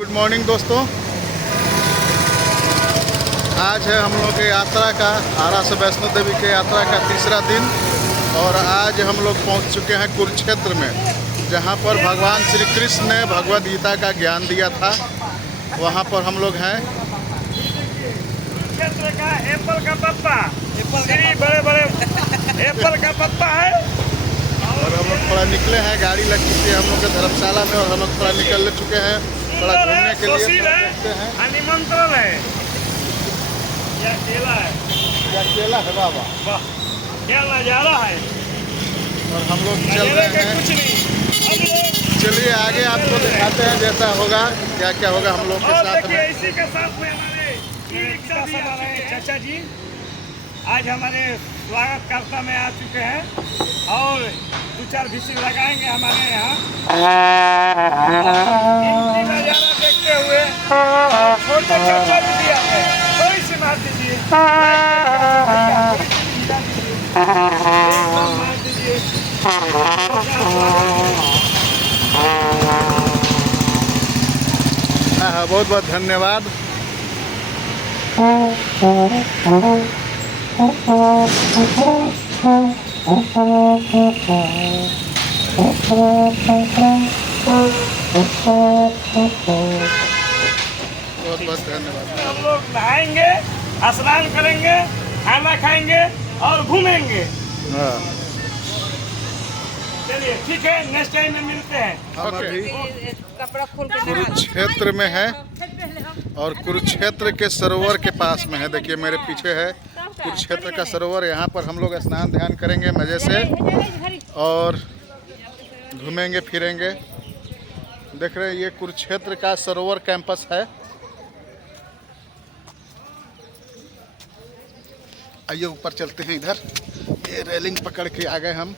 Good morning दोस्तों। आज है हम लोग की यात्रा का आरा से वैष्णो देवी के यात्रा का तीसरा दिन और आज हम लोग पहुंच चुके हैं कुरुक्षेत्र में, जहां पर भगवान श्री कृष्ण ने भगवद गीता का ज्ञान दिया था। वहां पर हम लोग हैं। कुरुक्षेत्र का एप्पल का पत्ता, बड़े बड़े एप्पल का पत्ता है। और हम लोग थोड़ा निकले हैं, गाड़ी लग चुकी है हम लोग के धर्मशाला में और हम लोग थोड़ा निकल चुके हैं थोड़ा घूमने के लिए। देखते हैं निमंत्रण है या केला है, क्या केला है बाबा, वाह क्या नजारा है। और हम लोग चल रहे हैं। कुछ नहीं, चलिए आगे आपको दिखाते हैं जैसा होगा, क्या क्या होगा हम लोग के और साथ देखिए में। इसी के साथ में हमारे ई-रिक्शा भी आ रहे हैं चाचा जी। आज हमारे स्वागतकर्ता में आ चुके हैं और 2-4 विजिट लगाएंगे हमारे यहाँ। इनकी नजारा देखते हुए छोटे चाचा जी भी आते हैं। थोड़ी सी मार दीजिए, मार दीजिए। हाँ, बहुत बहुत धन्यवाद। बहुत बहुत धन्यवाद। हम लोग नहाएंगे, स्नान करेंगे, खाना खाएंगे और घूमेंगे। हाँ, चलिए ठीक है, नेक्स्ट टाइम में मिलते हैं। हम अभी कपड़ा खोल के कुरुक्षेत्र में है और कुरुक्षेत्र के सरोवर के पास में है। देखिए मेरे पीछे है कुरुक्षेत्र का सरोवर। यहाँ पर हम लोग स्नान ध्यान करेंगे मज़े से और घूमेंगे फिरेंगे। देख रहे हैं ये कुरुक्षेत्र का सरोवर कैंपस है। आइए ऊपर चलते हैं। इधर ये रेलिंग पकड़ के आ गए हम।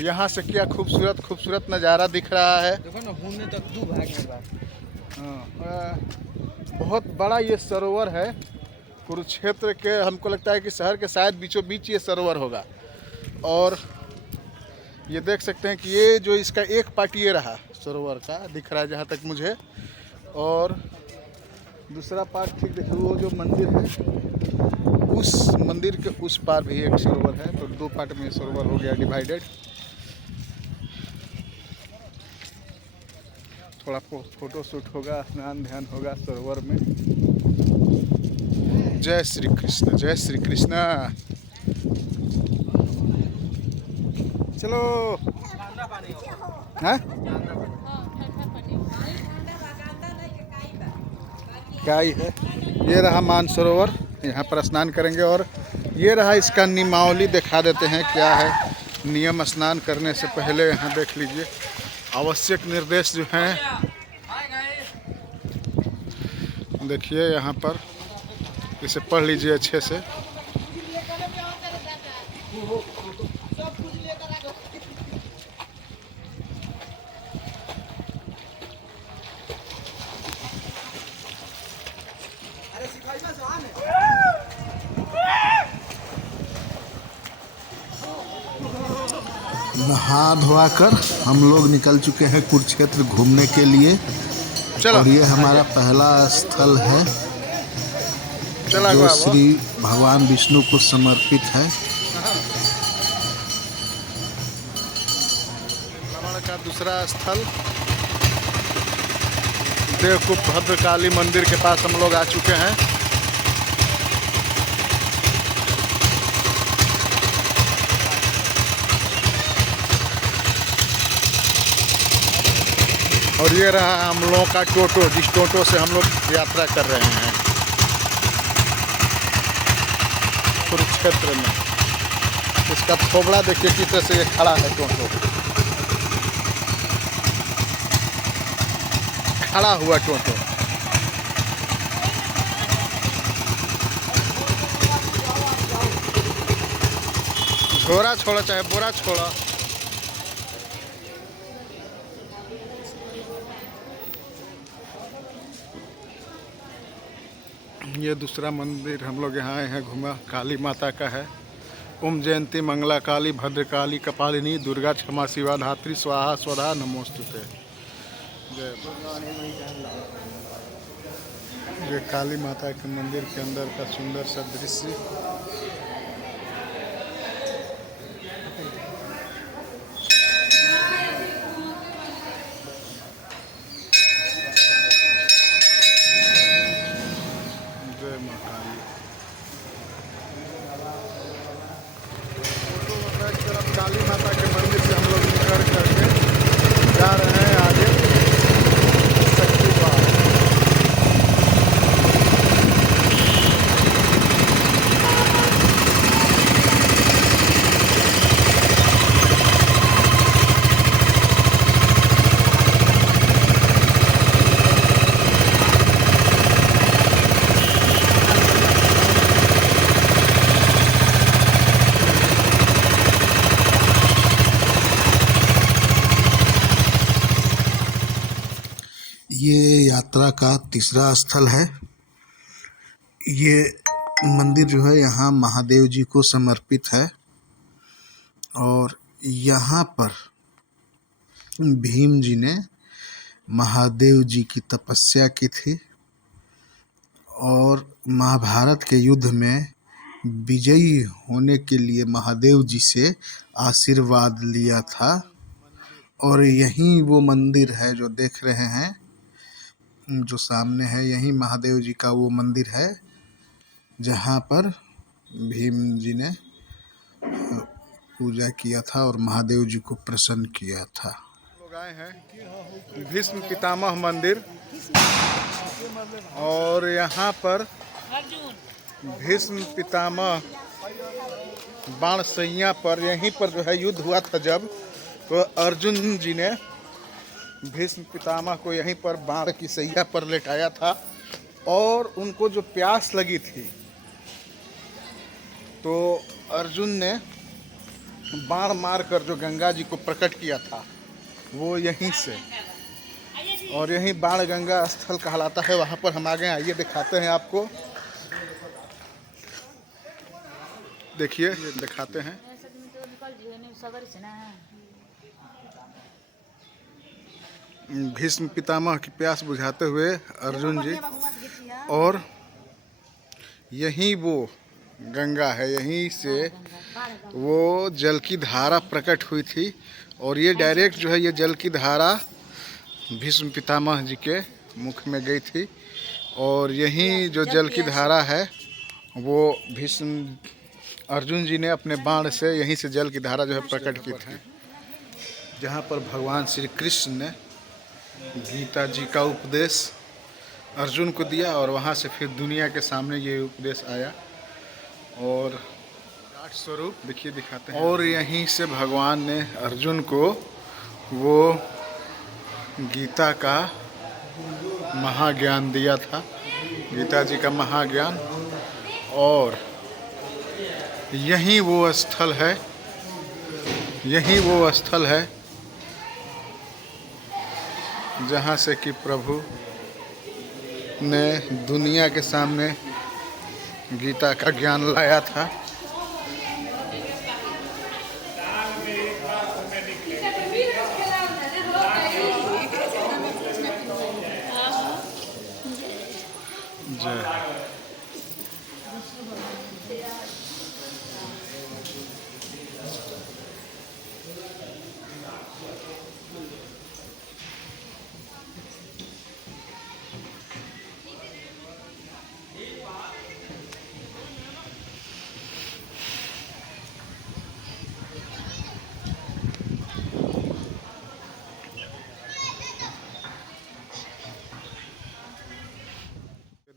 यहाँ से क्या खूबसूरत खूबसूरत नज़ारा दिख रहा है। देखो ना, घूमने तक तू भाग। हाँ, बहुत बड़ा ये सरोवर है कुरुक्षेत्र के। हमको लगता है कि शहर के शायद बीचों बीच ये सरोवर होगा। और ये देख सकते हैं कि ये जो इसका एक पार्ट ये रहा सरोवर का दिख रहा है जहाँ तक मुझे, और दूसरा पार्ट ठीक देखिए वो जो मंदिर है उस मंदिर के उस पार भी एक सरोवर है। तो 2 पार्ट में सरोवर हो गया डिवाइडेड। थोड़ा फोटो शूट होगा, स्नान ध्यान होगा सरोवर में। जय श्री कृष्ण, जय श्री कृष्ण। चलो हाँ क्या ही है। ये रहा मानसरोवर, यहाँ पर स्नान करेंगे। और ये रहा इसका नियमावली, दिखा देते हैं क्या है नियम स्नान करने से पहले। यहाँ देख लीजिए आवश्यक निर्देश जो हैं, देखिए यहाँ पर, इसे पढ़ लीजिए अच्छे से। नहा धोआ कर हम लोग निकल चुके हैं कुरुक्षेत्र घूमने के लिए। चलो। और ये हमारा पहला स्थल है जो श्री भगवान विष्णु को समर्पित है। भ्रमण का दूसरा स्थल देवकूप भद्रकाली मंदिर के पास हम लोग आ चुके हैं। और ये रहा हम लोगों का टोटो, जिस टोटो से हम लोग यात्रा कर रहे हैं कुरुक्षेत्र में। इसका थोबड़ा देखिए किस तरह से ये खड़ा है। टोटो खड़ा हुआ टोटो। झोरा छोड़ा चाहे बोरा छोड़ा। ये दूसरा मंदिर हम लोग यहाँ आए हैं घूमा, काली माता का है। ओम जयंती मंगला काली भद्रकाली कपालिनी दुर्गा क्षमा शिवा धात्री स्वाहा स्वधा नमोस्तुते। जय ये काली माता के मंदिर के अंदर का सुंदर सा दृश्य। जय मां काली। फोटो एक तरफ काली माता के मंदिर से हम लोग निकल करके जा रहे हैं आगे शक्ति बाग। ये यात्रा का तीसरा स्थल है। ये मंदिर जो है यहाँ महादेव जी को समर्पित है और यहाँ पर भीम जी ने महादेव जी की तपस्या की थी और महाभारत के युद्ध में विजयी होने के लिए महादेव जी से आशीर्वाद लिया था। और यहीं वो मंदिर है जो देख रहे हैं, जो सामने है, यही महादेव जी का वो मंदिर है जहाँ पर भीम जी ने पूजा किया था और महादेव जी को प्रसन्न किया था। लोग आए हैं भीष्म पितामह मंदिर और यहाँ पर भीष्म पितामह बाण सैया पर यहीं पर जो है युद्ध हुआ था जब, तो अर्जुन जी ने भीष्म पितामह को यहीं पर बाण की सैया पर लेटाया था और उनको जो प्यास लगी थी तो अर्जुन ने बाण मारकर जो गंगा जी को प्रकट किया था वो यहीं से, और यहीं बाण गंगा स्थल कहलाता है। वहाँ पर हम आ गए, आइए दिखाते हैं आपको। देखिए दिखाते हैं। भीष्म पितामह की प्यास बुझाते हुए अर्जुन जी, और यहीं वो गंगा है, यहीं से वो जल की धारा प्रकट हुई थी और ये डायरेक्ट जो है ये जल की धारा भीष्म पितामह जी के मुख में गई थी और यहीं जो जल की धारा है वो भीष्म अर्जुन जी ने अपने बाण से यहीं से जल की धारा जो है प्रकट की थी, जहाँ पर भगवान श्री कृष्ण ने गीता जी का उपदेश अर्जुन को दिया और वहाँ से फिर दुनिया के सामने ये उपदेश आया और विराट स्वरूप देखिए दिखाते हैं। और यहीं से भगवान ने अर्जुन को वो गीता का महाज्ञान दिया था, गीता जी का महाज्ञान। और यहीं वो स्थल है, यहीं वो स्थल है जहाँ से कि प्रभु ने दुनिया के सामने गीता का ज्ञान लाया था। जय।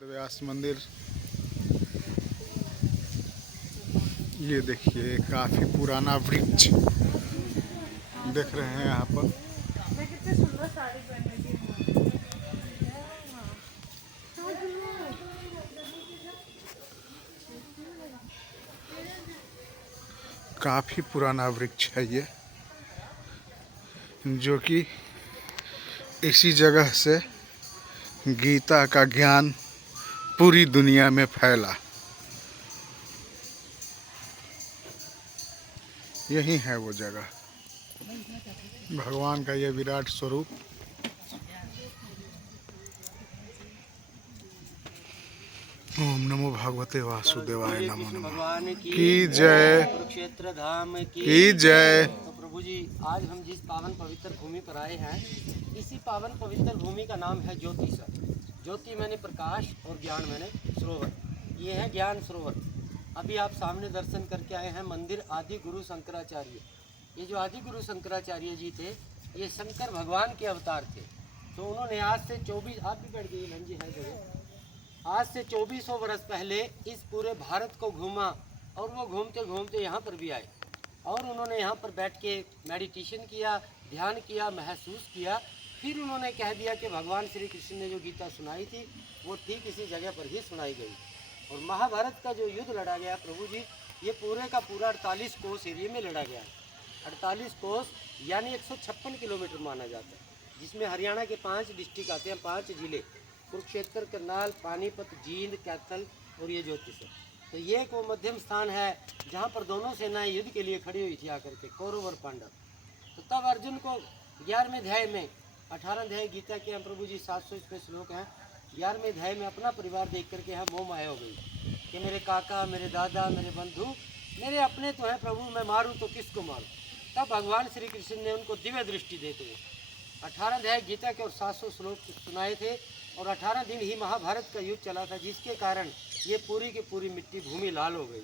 व्यास मंदिर, ये देखिए काफी पुराना वृक्ष देख रहे हैं यहाँ पर। काफी पुराना वृक्ष है ये, जो कि इसी जगह से गीता का ज्ञान पूरी दुनिया में फैला। यही है वो जगह, भगवान का ये विराट स्वरूप। ओम नमो भगवते वासुदेवाय नमो कृष्ण नमः। भगवान की जय। कुरुक्षेत्र धाम की जय। तो प्रभु जी, आज हम जिस पावन पवित्र भूमि पर आए हैं, इसी पावन पवित्र भूमि का नाम है ज्योति सर। ज्योति मैंने प्रकाश और ज्ञान मैंने सरोवर। ये है ज्ञान सरोवर। अभी आप सामने दर्शन करके आए हैं मंदिर आदि गुरु शंकराचार्य। ये जो आदि गुरु शंकराचार्य जी थे, ये शंकर भगवान के अवतार थे। तो उन्होंने आज से 24, आप भी बैठ गई बहन जी है जगह, आज से 2400 वर्ष पहले इस पूरे भारत को घूमा और वो घूमते घूमते यहाँ पर भी आए और उन्होंने यहाँ पर बैठ के मेडिटेशन किया, ध्यान किया, महसूस किया। फिर उन्होंने कह दिया कि भगवान श्री कृष्ण ने जो गीता सुनाई थी वो ठीक इसी जगह पर ही सुनाई गई। और महाभारत का जो युद्ध लड़ा गया प्रभु जी, ये पूरे का पूरा 48 कोस एरिया में लड़ा गया है। 48 कोस यानी 156 किलोमीटर माना जाता है, जिसमें हरियाणा के 5 डिस्ट्रिक्ट आते हैं, 5 जिले, कुरुक्षेत्र, करनाल, पानीपत, जींद, कैथल और ये ज्योतिष। तो ये एक वो मध्यम स्थान है जहाँ पर दोनों सेनाएं युद्ध के लिए खड़ी हुई थी आकर के, कौरव और पांडव। तो तब अर्जुन को 11वें अध्याय में, 18 अध्याय गीता के हैं प्रभु जी, 700 इसमें श्लोक हैं। 11वें अध्याय में अपना परिवार देख करके यहाँ मोह माया हो गई कि मेरे काका, मेरे दादा, मेरे बंधु मेरे अपने तो हैं प्रभु, मैं मारूँ तो किसको मारूँ। तब भगवान श्री कृष्ण ने उनको दिव्य दृष्टि देते हुए 18 अध्याय गीता के और 700 श्लोक सुनाए थे। और 18 दिन ही महाभारत का युद्ध चला था, जिसके कारण ये पूरी की पूरी मिट्टी भूमि लाल हो गई।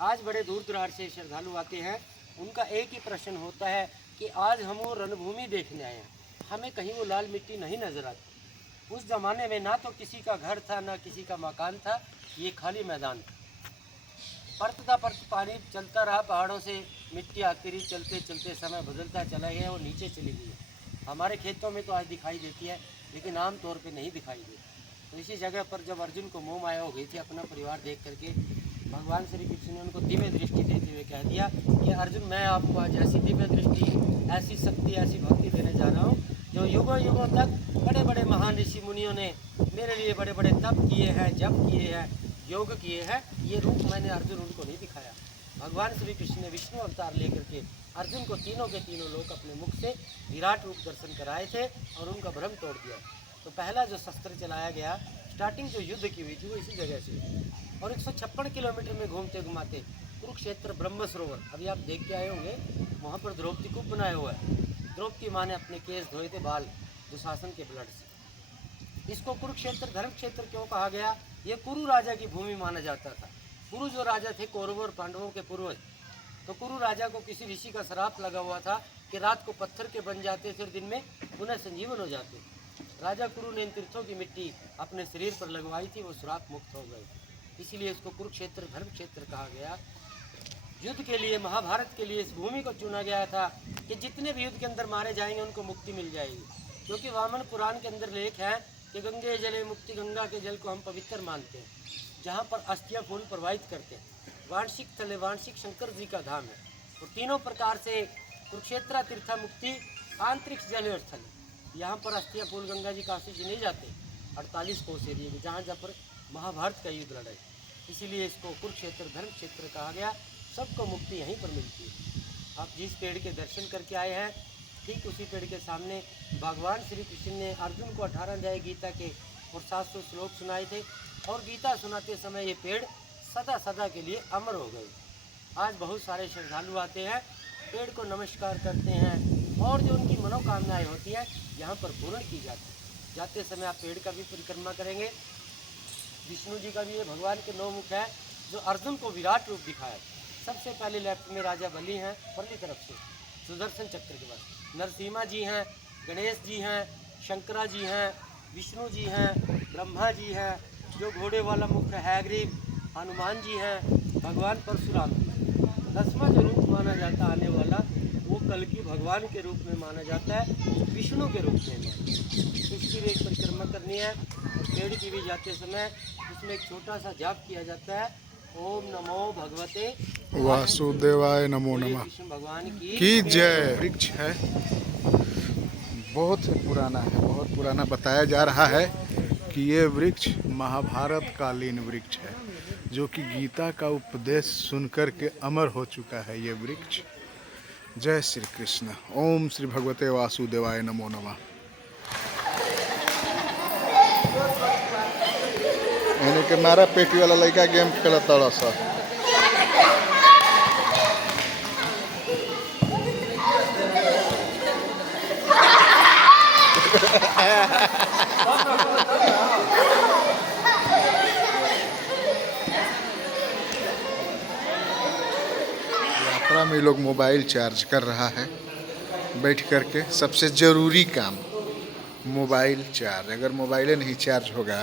आज बड़े दूर दराज से श्रद्धालु आते हैं, उनका एक ही प्रश्न होता है कि आज हम वो रणभूमि देखने आए हैं, हमें कहीं वो लाल मिट्टी नहीं नजर आती। उस जमाने में ना तो किसी का घर था, ना किसी का मकान था, ये खाली मैदान था। परतता पानी चलता रहा, पहाड़ों से मिट्टी आती रही, चलते चलते समय बदलता चला गया और नीचे चली गई। हमारे खेतों में तो आज दिखाई देती है, लेकिन आम तौर पे नहीं दिखाई देती। तो इसी जगह पर जब अर्जुन को मोह माया हो गई थी अपना परिवार देख करके, भगवान श्री कृष्ण ने उनको दिव्य दृष्टि देते हुए कह दिया कि अर्जुन, मैं आपको आज ऐसी दिव्य दृष्टि, ऐसी शक्ति, ऐसी भक्ति देने जा रहा हूँ जो युगों युगों तक बड़े बड़े महान ऋषि मुनियों ने मेरे लिए बड़े बड़े तप किए हैं, जप किए हैं, योग किए हैं। ये रूप मैंने अर्जुन उनको नहीं दिखाया। भगवान श्री कृष्ण ने विष्णु अवतार लेकर के अर्जुन को तीनों के तीनों लोग अपने मुख से विराट रूप दर्शन कराए थे और उनका भ्रम तोड़ दिया। तो पहला जो शस्त्र चलाया गया, स्टार्टिंग जो युद्ध की हुई थी वो इसी जगह से। और 156 किलोमीटर में घूमते घुमाते कुरुक्षेत्र ब्रह्म सरोवर, अभी आप देख के आए होंगे, वहाँ पर द्रौपदी कूप बनाया हुआ है। द्रौपदी माँ ने अपने केस धोए थे बाल दुशासन के ब्लड से। इसको कुरुक्षेत्र धर्म क्षेत्र क्यों कहा गया? ये कुरु राजा की भूमि माना जाता था। कुरु जो राजा थे कौरवों और पांडवों के पूर्वज, तो कुरु राजा को किसी ऋषि का श्राप लगा हुआ था कि रात को पत्थर के बन जाते थे और दिन में पुनः संजीवन हो जाते। राजा कुरु ने इन तीर्थों की मिट्टी अपने शरीर पर लगवाई थी, वो श्राप मुक्त हो गए, इसीलिए इसको कुरुक्षेत्र धर्म क्षेत्र कहा गया। युद्ध के लिए, महाभारत के लिए इस भूमि को चुना गया था कि जितने भी युद्ध के अंदर मारे जाएंगे उनको मुक्ति मिल जाएगी। क्योंकि वामन पुराण के अंदर लेख है कि गंगे जले मुक्ति, गंगा के जल को हम पवित्र मानते हैं, जहाँ पर अस्थिया फूल प्रवाहित करते हैं। वार्षिक स्थल, वार्षिक शंकर जी का धाम है। तो तीनों प्रकार से कुरुक्षेत्र तीर्था मुक्ति, आंतरिक जल और स्थल, यहाँ पर अस्थिया फूल गंगा जी काशी जी नहीं जाते। 48 कोस एरिया में जहाँ पर महाभारत का युद्ध लड़ाई, इसीलिए इसको कुरुक्षेत्र धर्म क्षेत्र कहा गया। सबको मुक्ति यहीं पर मिलती है। आप जिस पेड़ के दर्शन करके आए हैं, ठीक उसी पेड़ के सामने भगवान श्री कृष्ण ने अर्जुन को 18 अध्याय गीता के और 700 श्लोक सुनाए थे। और गीता सुनाते समय ये पेड़ सदा सदा के लिए अमर हो गए। आज बहुत सारे श्रद्धालु आते हैं, पेड़ को नमस्कार करते हैं और जो उनकी मनोकामनाएं होती हैं यहाँ पर पूर्ण की जाती है। जाते समय आप पेड़ का भी परिक्रमा करेंगे। विष्णु जी का भी ये भगवान के 9 मुख है, जो अर्जुन को विराट रूप दिखाया। सबसे पहले लेफ्ट में राजा बलि हैं, परली तरफ से सुदर्शन चक्र के बाद नरसिम्हा जी हैं, गणेश जी हैं, शंकरा जी हैं, विष्णु जी हैं, ब्रह्मा जी हैं, जो घोड़े वाला मुख है हैग्रीव, हनुमान जी हैं, भगवान परशुराम। 10वां जो रूप माना जाता आने वाला, वो कल्कि भगवान के रूप में माना जाता है, विष्णु के रूप में। इसकी भी एक परिक्रमा करनी है। पेड़ की भी जाते समय उसमें एक छोटा सा जाप किया जाता है, ओम नमो भगवते वासुदेवाय नमो नमः। कृष्ण भगवान की जय। वृक्ष है, बहुत पुराना है, बहुत पुराना। बताया जा रहा है कि ये वृक्ष महाभारत कालीन वृक्ष है, जो कि गीता का उपदेश सुनकर के अमर हो चुका है ये वृक्ष। जय श्री कृष्ण। ओम श्री भगवते वासुदेवाय नमो नमः। यानी के मारा पेटी वाला लड़का गेम खेलता रहा सब। यात्रा में लोग मोबाइल चार्ज कर रहा है बैठ कर के। सबसे ज़रूरी काम मोबाइल चार्ज। अगर मोबाइल नहीं चार्ज होगा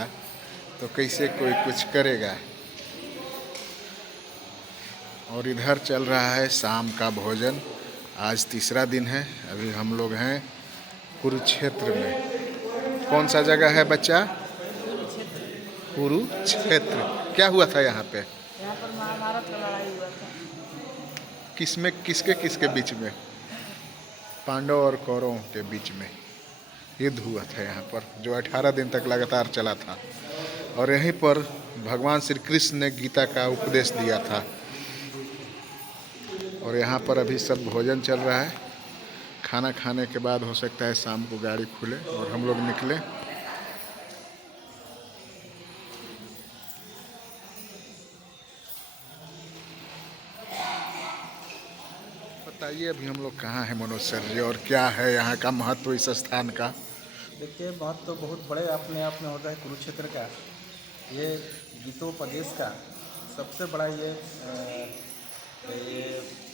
तो कैसे कोई कुछ करेगा। और इधर चल रहा है शाम का भोजन। आज तीसरा दिन है। अभी हम लोग हैं कुरुक्षेत्र में। कौन सा जगह है बच्चा? कुरुक्षेत्र। क्या हुआ था यहाँ पे? यहाँ पर महाभारत का लड़ाई हुआ था। किसमें किसके बीच में? पांडव और कौरवों के बीच में युद्ध हुआ था यहाँ पर, जो 18 दिन तक लगातार चला था। और यहीं पर भगवान श्री कृष्ण ने गीता का उपदेश दिया था। और यहाँ पर अभी सब भोजन चल रहा है। खाना खाने के बाद हो सकता है शाम को गाड़ी खुले और हम लोग निकलें। बताइए अभी हम लोग कहाँ हैं मनोज सर जी, और क्या है यहाँ का महत्व इस स्थान का? देखिए महत्व तो बहुत बड़े अपने आप में होता है कुरुक्षेत्र का। ये गीतोपदेश का सबसे बड़ा ये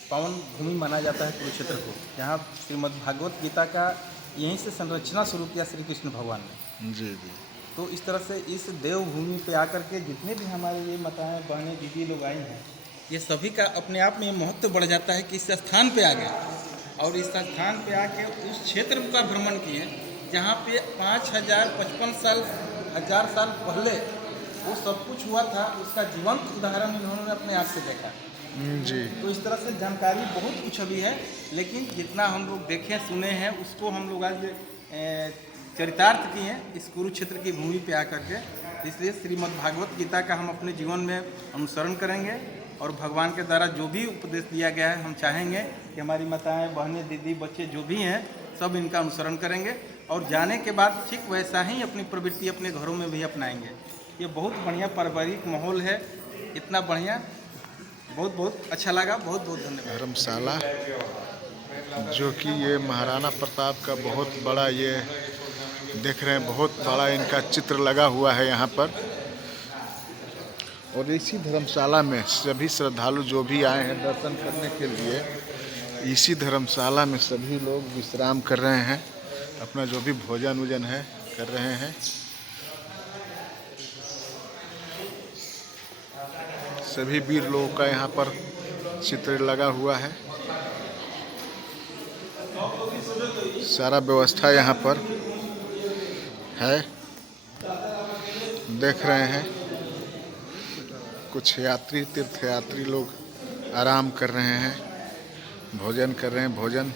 पावन भूमि माना जाता है कुरुक्षेत्र को। यहाँ श्रीमद् भागवत गीता का यहीं से संरचना शुरू किया श्री कृष्ण भगवान ने। जी जी। तो इस तरह से इस देवभूमि पे आकर के जितने भी हमारे ये माताएं बहनें दीदी लोग आई हैं, ये सभी का अपने आप में ये महत्व बढ़ जाता है कि इस स्थान पे आ गए और इस स्थान पे आके उस क्षेत्र का भ्रमण किए जहाँ पे 5055 साल 1000 साल पहले वो सब कुछ हुआ था। उसका जीवंत उदाहरण इन्होंने अपने आँख से देखा जी। तो इस तरह से जानकारी बहुत कुछ अभी है, लेकिन जितना हम लोग देखे सुने हैं उसको हम लोग आज चरितार्थ किए हैं इस कुरुक्षेत्र की भूमि पे आकर के। इसलिए श्रीमद् भागवत गीता का हम अपने जीवन में अनुसरण करेंगे और भगवान के द्वारा जो भी उपदेश दिया गया है हम चाहेंगे कि हमारी माताएं बहनें दीदी बच्चे जो भी हैं सब इनका अनुसरण करेंगे और जाने के बाद ठीक वैसा ही अपनी प्रवृत्ति अपने घरों में भी अपनाएंगे। ये बहुत बढ़िया पारिवारिक माहौल है, इतना बढ़िया, बहुत बहुत अच्छा लगा। बहुत बहुत धन्यवाद। धर्मशाला जो कि ये महाराणा प्रताप का बहुत बड़ा, ये देख रहे हैं बहुत बड़ा इनका चित्र लगा हुआ है यहाँ पर। और इसी धर्मशाला में सभी श्रद्धालु जो भी आए हैं दर्शन करने के लिए, इसी धर्मशाला में सभी लोग विश्राम कर रहे हैं, अपना जो भी भोजन वोजन है कर रहे हैं। सभी वीर लोगों का यहाँ पर चित्र लगा हुआ है। सारा व्यवस्था यहाँ पर है, देख रहे हैं। कुछ यात्री तीर्थयात्री लोग आराम कर रहे हैं, भोजन कर रहे हैं। भोजन